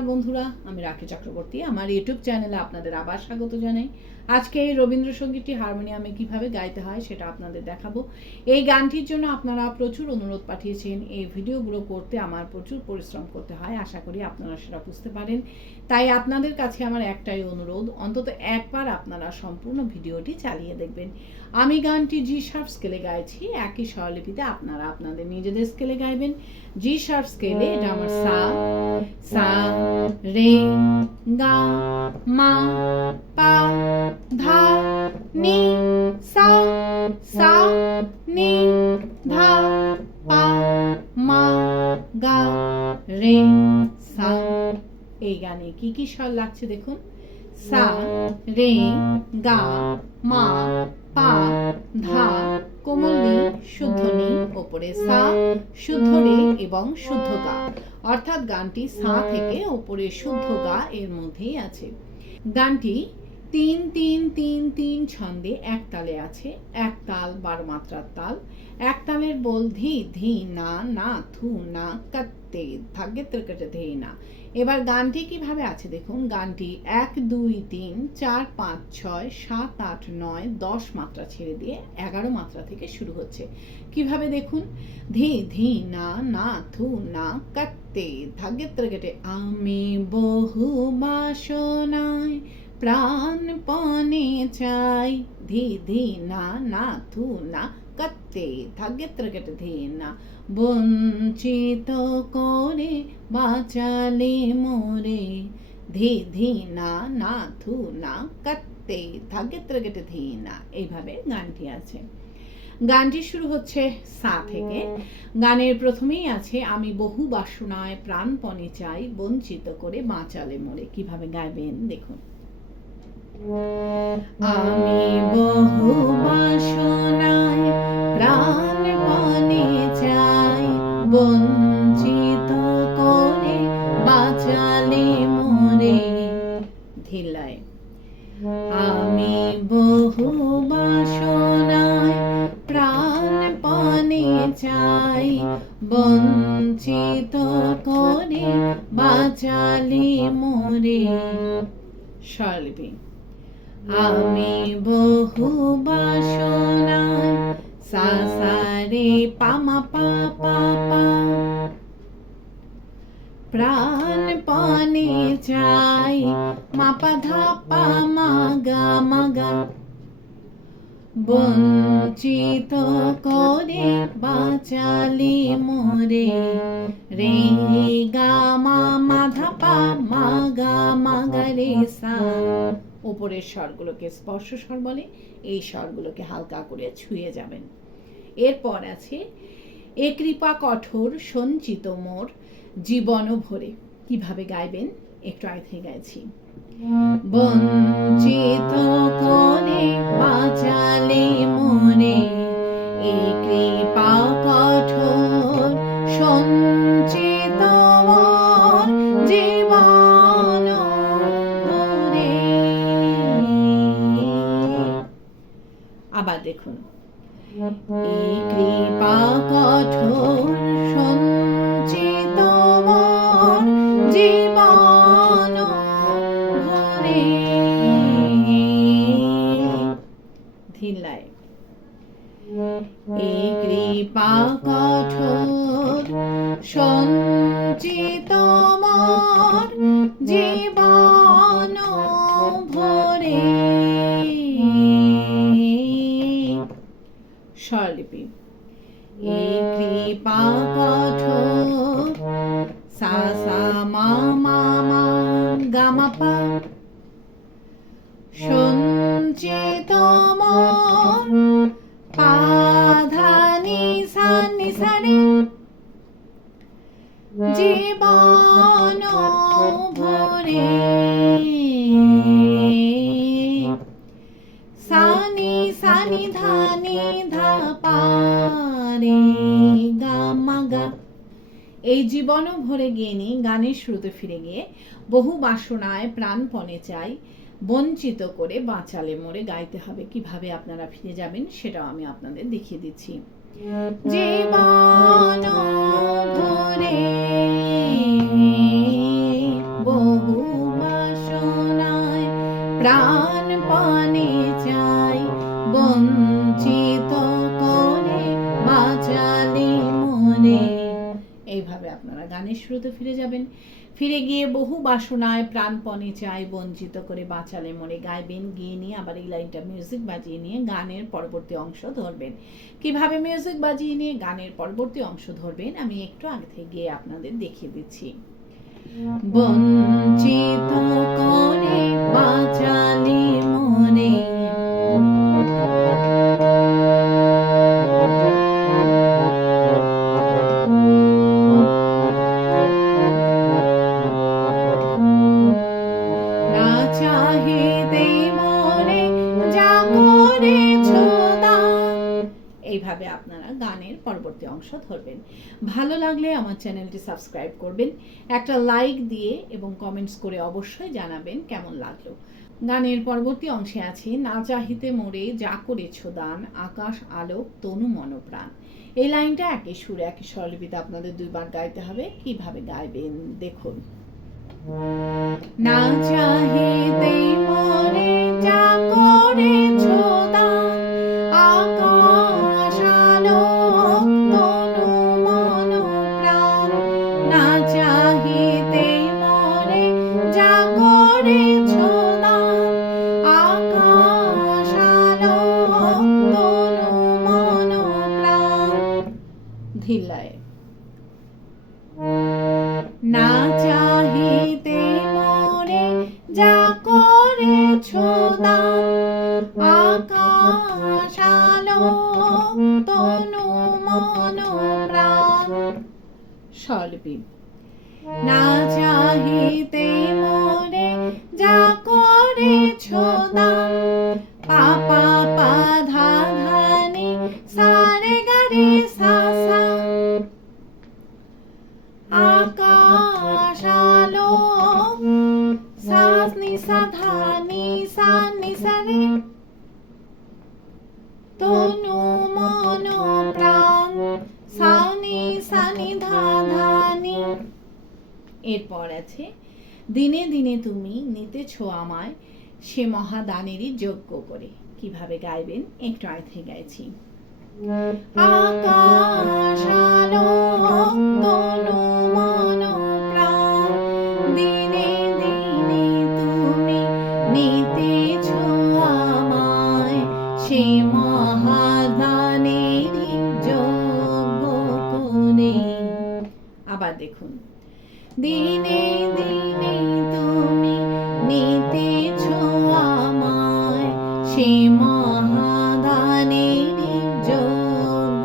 নমস্কার বন্ধুরা, আমি রাখি চক্রবর্তী আমার ইউটিউব চ্যানেলে আপনাদের আবার স্বাগত জানাই। আজকে এই রবীন্দ্রসঙ্গীতটি হারমোনিয়ামে কিভাবে গাইতে হয় সেটা আপনাদের দেখাবো। এই গানটির জন্য আপনারা প্রচুর অনুরোধ পাঠিয়েছেন। এই ভিডিওগুলো করতে আমার প্রচুর পরিশ্রম করতে হয়, আশা করি আপনারা সেটা বুঝতে পারেন। তাই আপনাদের কাছে আমার একটাই অনুরোধ, অন্তত একবার আপনারা সম্পূর্ণ ভিডিওটি চালিয়ে দেখবেন। আমি গানটি জি শার্প স্কেলে গাইছি, একই স্বরলিপিতে আপনারা আপনাদের নিজেদের স্কেলে গাইবেন। জি শার্প স্কেলে এটা আমার সা, সা রে গা মা পা ধা নি সা, সা নি ধা পা মা গা রে সা। এই গানে কি কি স্বর লাগছে দেখুন। সা রে গা মা পা ধা কোমল নি শুদ্ধ নি, ওপরে সা শুদ্ধ রে এবং শুদ্ধ গা, অর্থাৎ গানটি সা থেকে ওপরে শুদ্ধ গা এর মধ্যেই আছে। গানটি ৩-৩-৩-৩ ছন্দে এক তালে আছে। এক তাল ১২ মাত্রার তাল। এক তালের বল ধি ধি না না থু না কাত্তে থাকবে ত্রিকটে ধে না। এবার গানটি কিভাবে আছে দেখুন। গানটি ১ ২ ৩ ৪ ৫ ৬ ৭ ৮ ৯ ১০ মাত্রা ছেড়ে দিয়ে ১১ মাত্রা থেকে শুরু হচ্ছে। কিভাবে দেখুন। ধি ধি না না থু না কাত্তে থাকবে ত্রিকটে আমি বহু বাসনায় প্রাণপণে চাই, ধি ধি না না থু না কাত্তে থাকবে ত্রিকটে ধে না, বঞ্চিত করে বাঁচালে মোরে, ধি ধি না না থু না কাত্তে থাকবে ত্রিকটে ধে না। এইভাবে গানটি আছে। গানটি শুরু হচ্ছে সা থেকে। গানের প্রথমেই আছে আমি বহু বাসনায় প্রাণপণে চাই, বঞ্চিত করে বাঁচালে মোরে। কিভাবে গাইবেন দেখুন। আমি বহু বাসনায় প্রাণপণে চাই, বঞ্চিত করে বাঁচালে মোরে, ধিলায়। আমি বহু বাসনায় প্রাণপণে চাই, বঞ্চিত করে বাঁচালে মোরে। স্বরলিপি। আমি বহু বাসনায় সা সা রে পা মা পা পা পা, প্রাণপণে চাই মা পা ধা পা মা গা মা গা, বঞ্চিত করে বাঁচালে মোরে, রে গা মা মা ধা পা মা গা রে সা। উপরের স্বরগুলোকে স্পর্শ স্বর বলে, এই স্বরগুলোকে হালকা করে ছুঁয়ে যাবেন। এরপর আছে এ কৃপা কঠোর সঞ্চিত মোর জীবন ভরে। কিভাবে গাইবেন একটু আগে থেকে গাইছি। বঞ্চিত করে বাঁচালে মোরে, এ কৃপা কঠোর সঞ্চিত মোর জীবন ভরে। আবার দেখুন। এ কৃপা কঠোর সঞ্চিত মোর জীবন ভরে, ধিলায়। এ কৃপা কঠোর সঞ্চিত মোর জীবন ভরে। স্বরলিপি। এ কৃপা কঠোর সা সা মা মা মা গা মা পা, সঞ্চিত মোর পা ধা নি সা রে, জীবন ভরে, সা নি ধা পা রে গা মা গা। এই জীবন ভরে গিয়ে নিয়ে গানের শুরুতে ফিরে গিয়ে বহু বাসনায় প্রাণপণে চাই, বঞ্চিত করে বাঁচালে মোরে গাইতে হবে। কিভাবে আপনারা ফিরে যাবেন সেটাও আমি আপনাদের দেখিয়ে দিচ্ছি। জীবন ভরে আপনারা গানের শুরুতে ফিরে যাবেন। ফিরে গিয়ে বহু বাসনায় প্রাণপণে চাই বঞ্চিত করে বাঁচালে মরে গাইবেন, গিয়ে নিয়ে আবার এই লাইনটা মিউজিক বাজিয়ে নিয়ে গানের পরবর্তী অংশ ধরবেন। কিভাবে মিউজিক বাজিয়ে নিয়ে গানের পরবর্তী অংশ ধরবেন আমি একটু আগে থেকে গিয়ে আপনাদের দেখিয়ে দিচ্ছি। বঞ্চিত করে বাঁচালে মরে এইভাবে আপনারা গানের পরবর্তী অংশ ধরবেন। ভালো লাগলে আমার চ্যানেলটি সাবস্ক্রাইব করবেন, একটা লাইক দিয়ে এবং কমেন্টস করে অবশ্যই জানাবেন কেমন লাগলো। গানের পরবর্তী অংশে আছে না চাহিতে মোরে যা করেছ দান, আকাশ আলোক তনু মনপ্রাণ। এই লাইনটা একই সুরে একই স্বরলিপিতে আপনাদের দুইবার গাইতে হবে। কিভাবে গাইবেন দেখুন। না চাহিতে মোরে যা করেছ দান, আকাশ আলোক তনু মনপ্রাণ। না চাহিতে মোরে যা করেছ দান, আকাশ আলোক তনু মনপ্রাণ। ধিল্লায় না চাহিতে মোরে যা করেছ দান, আকাশ আলোক তনু মনপ্রাণ। স্বরলিপি না চাহিতে মোরে যা করেছ দান, পা পা পা ধা ধা নি সা রে গা রে সা সা। আকাশ আলোক সা নি সা ধা নি সা রে, তনু মনপ্রাণ সা নি ধা ধা নি। এরপর আছে দিনে দিনে তুমি নিতেছ আমায় সে মহাদানেরই যজ্ঞ করে। কিভাবে গাইবেন একটু আগে থেকে গাইছি। আকাশ আলোক তনু মনপ্রাণ, দিনে দিনে তুমি নিতেছ আমায় সে মহাদানেরই যজ্ঞ করে। আবার দেখুন। দিনে দিনে তুমি নিতেছ আমায় সে মহাদানেরই যজ্ঞ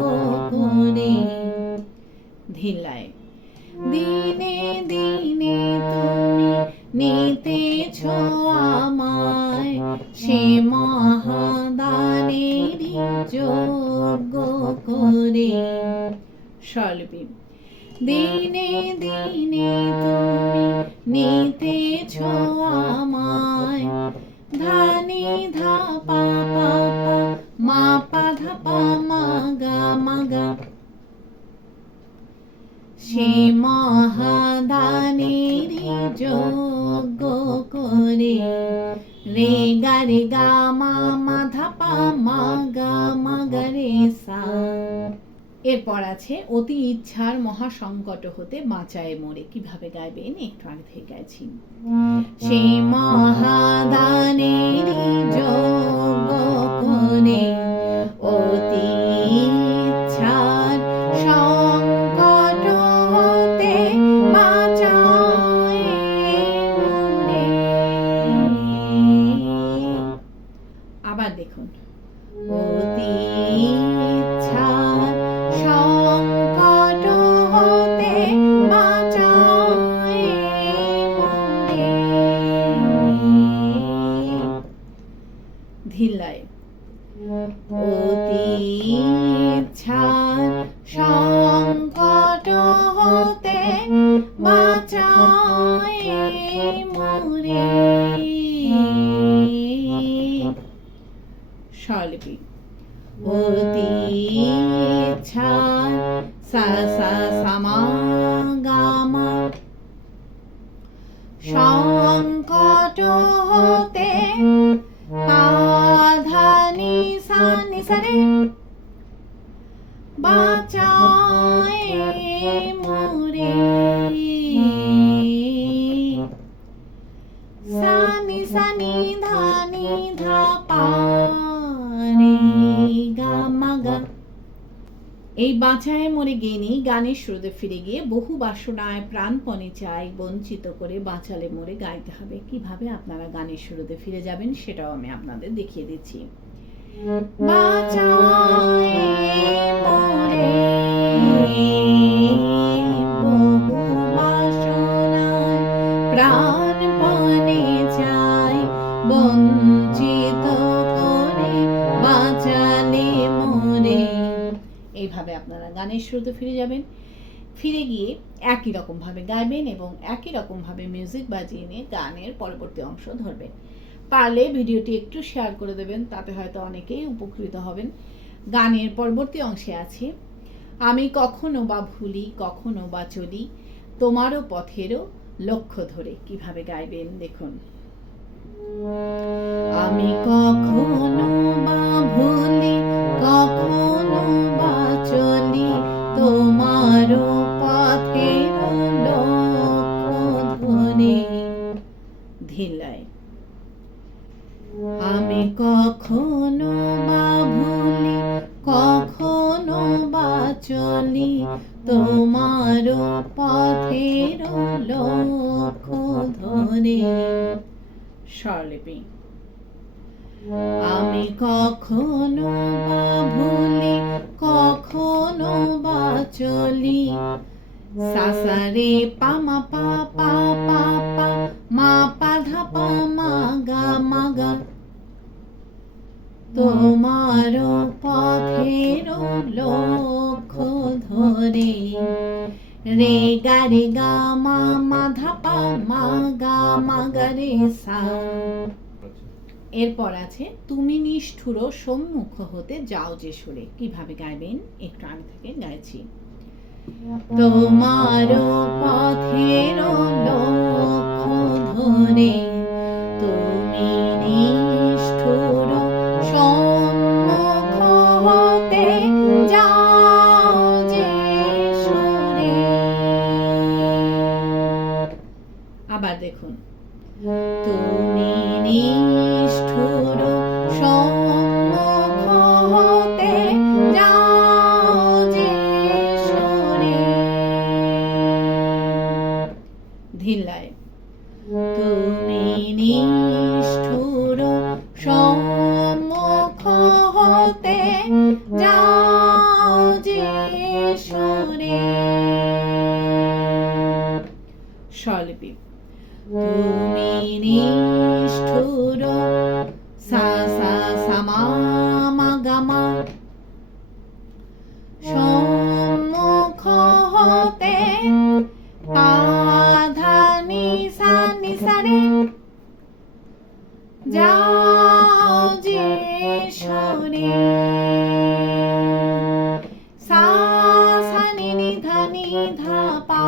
করে। ধিল্লায় দিনে দিনে তুমি নিতেছ আমায় সে মহাদানেরই যজ্ঞ করে। স্বরলিপি দিনে দিনে তুমি নিতেছ আমায়, ধানি ধা পা পা পা মা পা ধা পা মা গা মা গা। সে মহাদানেরই যজ্ঞ করে। রে গা মা মা ধা পা মা গা রে সা। এরপর আছে অতি ইচ্ছার মহাসংকট হতে বাঁচায় মোরে। কিভাবে গাইবেন একটু আগে থেকে গাইছি। সে মহাদানেরই যজ্ঞ করে, অতি ইচ্ছার সংকট হতে বাঁচায় মোরে। আবার দেখুন। অতি ইচ্ছার সংকট হতে বাঁচায় মোরে। ধিল্লায় অতি ইচ্ছার সংকট হতে বাঁচায় মোরে। স্বরলিপি অতি ইচ্ছার সা সা সা মা গা মা, সংকট হতে পা ধা নি সা রে, বাঁচায় মোরে। এই বাঁচায় মরে গেনি গানের সুরতে ফিরে গিয়ে বহু বাসনায় প্রাণপণে চাই বঞ্চিত করে বাঁচালে মরে গাইতে হবে। কিভাবে আপনারা গানের সুরতে ফিরে যাবেন সেটাও আমি আপনাদের দেখিয়ে দিচ্ছি। বাঁচায় মরে বহু বাসনায় প্রাণপণে চাই বঞ্চিত করে বাঁচালে মরে। এইভাবে আপনারা গানের শুরুতে ফিরে যাবেন। ফিরে গিয়ে একই রকমভাবে গাইবেন এবং একই রকমভাবে মিউজিক বাজিয়ে নিয়ে গানের পরবর্তী অংশ ধরবেন। পারলে ভিডিওটি একটু শেয়ার করে দেবেন, তাতে হয়তো অনেকেই উপকৃত হবেন। গানের পরবর্তী অংশে আছে, আমি কখনো বা ভুলি কখনো বা চলি তোমারও পথেরও লক্ষ্য ধরে। কিভাবে গাইবেন দেখুন। আমি কখনো বা ভুলি কখনো বা চলি তোমারও পথের লক্ষ্য ধরে। ধিলায় আমি কখনো বা ভুলি কখনো বা চলি তোমারও পথের লক্ষ্য ধরে। স্বরলিপি আমি কখনো বা ভুলি কখনো বা চলি সাসারে পামা পা পা পা পা মা পা ধা পা মা গা মা গা তোমারও পথের লক্ষ্য ধরে। রে গা মা মা ধা পা মা গা রে সা। এরপর আছে তুমি নিষ্ঠুর সম্মুখ হতে যাও যে সুরে। কিভাবে গাইবেন একটু আগে থেকে গাইছি। তোমারও পথের লক্ষ্য ধরে তুমি নিষ্ঠুর সম্মুখ হতে যাও যে সুরে। আবার দেখুন, তুমি নিষ্ঠুর সম্মুখ হতে যাও যে সুরে। ধিল্লায় তুমি নিষ্ঠুর সম্মুখ হতে যাও যে সুরে। স্বরলিপি তুমি নিষ্ঠুর সা সা সা মা মা গা মা সম্মুখ হতে পা ধা নি সা রে যাও যে সুরে। সা সা নি ধা পা।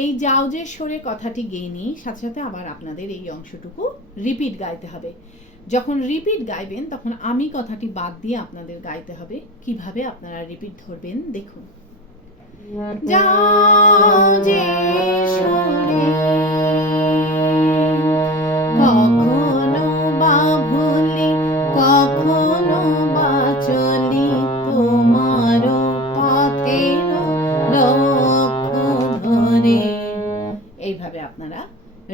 এই যাও যে সুরে কথাটি গেয়ে নিই, সাথে সাথে আবার আপনাদের এই অংশটুকু রিপিট গাইতে হবে। যখন রিপিট গাইবেন তখন আমি কথাটি বাদ দিয়ে আপনাদের গাইতে হবে। কিভাবে আপনারা রিপিট ধরবেন দেখুন। যাও যে সুরে কখনো বা ভুলি কখনো বা চলি তোমারও পথের লক্ষ্য ধরে। এইভাবে আপনারা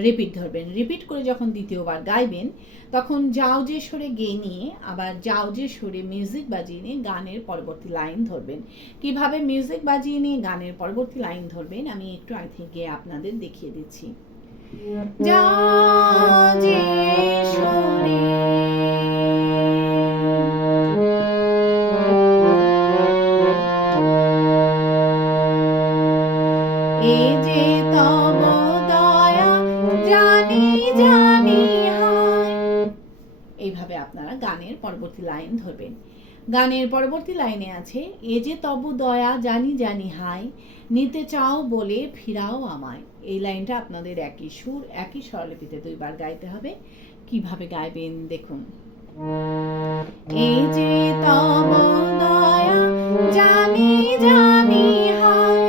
রিপিট ধরবেন। রিপিট করে যখন দ্বিতীয়বার গাইবেন তখন যাও যে সুরে গেয়ে নিয়ে আবার যাও যে সুরে মিউজিক বাজিয়ে নিয়ে গানের পরবর্তী লাইন ধরবেন। কিভাবে মিউজিক বাজিয়ে নিয়ে গানের পরবর্তী লাইন ধরবেন আমি একটু আগে থেকে গিয়ে আপনাদের দেখিয়ে দিচ্ছি। যাও যে সুরে এ যে তব দয়া জানি জানি হায়। এইভাবে আপনারা গানের পরবর্তী লাইন ধরবেন। গানের পরবর্তী লাইনে আছে, এ যে তব দয়া জানি জানি হায় নিতে চাও বলে ফিরাও আমায়। এই লাইনটা আপনাদের একই সুর একই স্বরলিপিতে দুইবার গাইতে হবে। কিভাবে গাইবেন দেখুন। এ যে তব দয়া জানি জানি হায়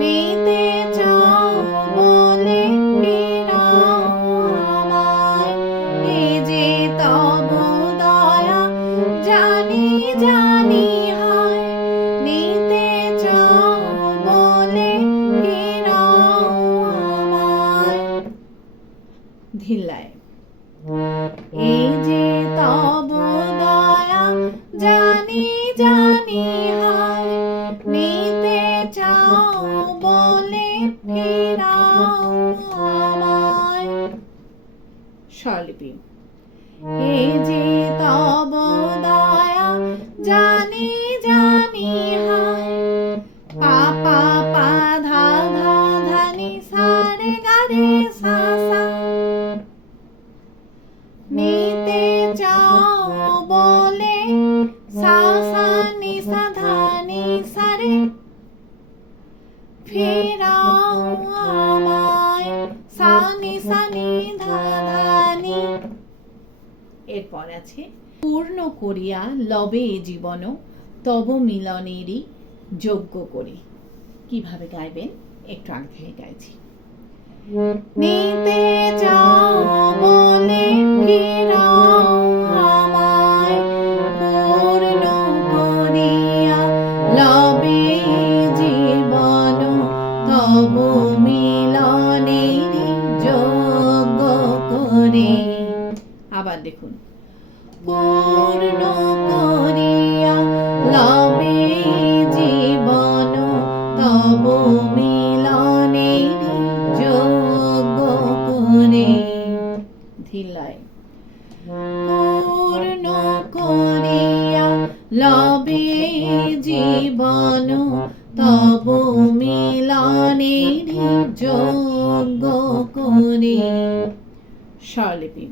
নিতে চাও বলে ফিরাও আমায়। এ যে তব দয়া জানি জানি নিতে চাও বলে ফিরাও আমায়। ধিল্লায়। এই যে তব দয়া জানি জানি হায়, নিতে চাও বলে ফিরাও আমায়। স্বরলিপি। এই যে তব দয়া জানি জানি হায়, পা পা পা ধা ধা ধা নি সা রে গা রে সা সা। নিতে চাও বলে সা সা নি সা ধা নি সা রে, ফিরাও আমায় সা নি ধা ধা নি। এরপর আছে পূর্ণ করিয়া লবে জীবন তব মিলনেরই যোগ্য করি। কিভাবে গাইবেন একটু আগে থেকে গাইছি। নিতে চাও বলে ফিরাও আমায়, পূর্ণ করিয়া লবে জীবন তব মিলনেরই যোগ্য করে। আবার দেখুন। পূর্ণ করিয়া লবে জীবন তব মিলনেরই যোগ্য করে। ধিল্লায়। পূর্ণ করিয়া লবে জীবন তব মিলনেরই যোগ্য করে। স্বরলিপি।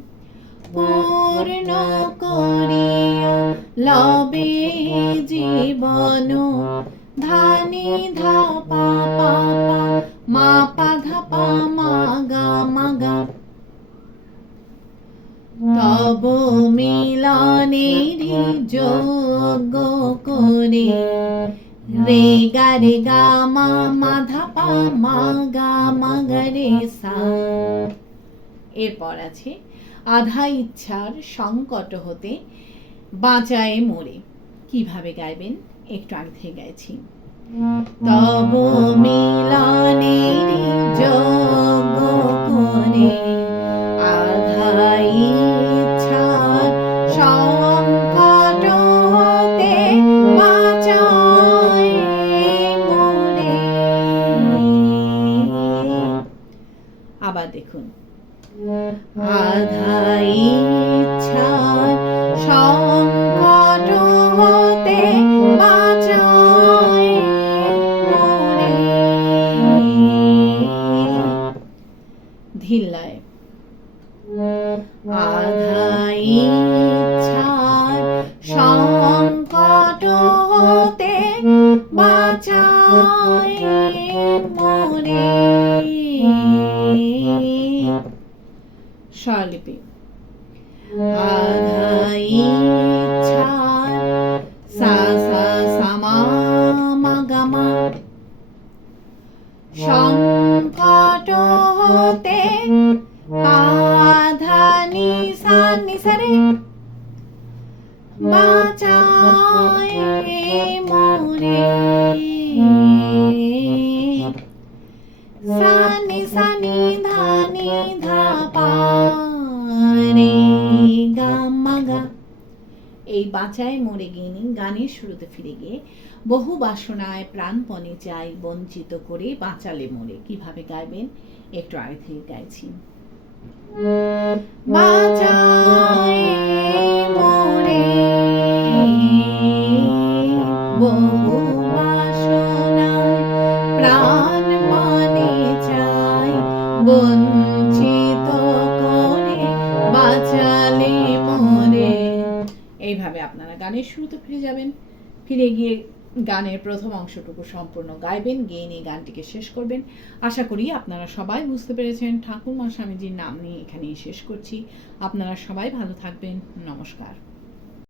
পূর্ণ করিয়া লবে জীবন ধানি ধা পা পা পা মা পা ধা পা মা গা মা গা। তব মিলনেরই যোগ্য করে। রে গা মা মা ধা পা মা গা রে সা। এরপর আছে আধা ইচ্ছার সংকট হতে বাঁচায় মোরে। কিভাবে গাইবেন একটু আগে থেকে গাইছি। তব মিলনেরই যোগ্য করে, আধা ইচ্ছার সংকট হতে বাঁচায় মোরে। আবার দেখুন। আধা ইচ্ছার সংকট হতে বাঁচায় মোরে। ধিল্লায়। আধা ইচ্ছার সংকট হতে বাঁচায় মোরে। স্বরলিপি। আধা ইচ্ছার সা সা সা মা মা গা মা, সংকট হতে পা ধা নি সা রে, বাঁচায় মোরে। সা নি ধা পা রে গা মা গা। এই বাঁচায় মোরে গানের শুরুতে ফিরে গিয়ে বহু বাসনায় প্রাণপণে চাই বঞ্চিত করে বাঁচালে মোরে। কিভাবে গাইবেন একটু আগে থেকে গাইছি। বাঁচায় মোরে বহু বাসনায় প্রাণপণে চাই বঞ্চিত করে বাঁচালে মোরে। এইভাবে আপনারা গানের শুরুতে ফিরে যাবেন, ফিরে গিয়ে গানের প্রথম অংশটুকু সম্পূর্ণ গাইবেন, গেয়ে নিয়ে গানটিকে শেষ করবেন। আশা করি আপনারা সবাই বুঝতে পেরেছেন। ঠাকুরমা স্বামীজির নাম নিয়ে এখানেই শেষ করছি। আপনারা সবাই ভালো থাকবেন। নমস্কার।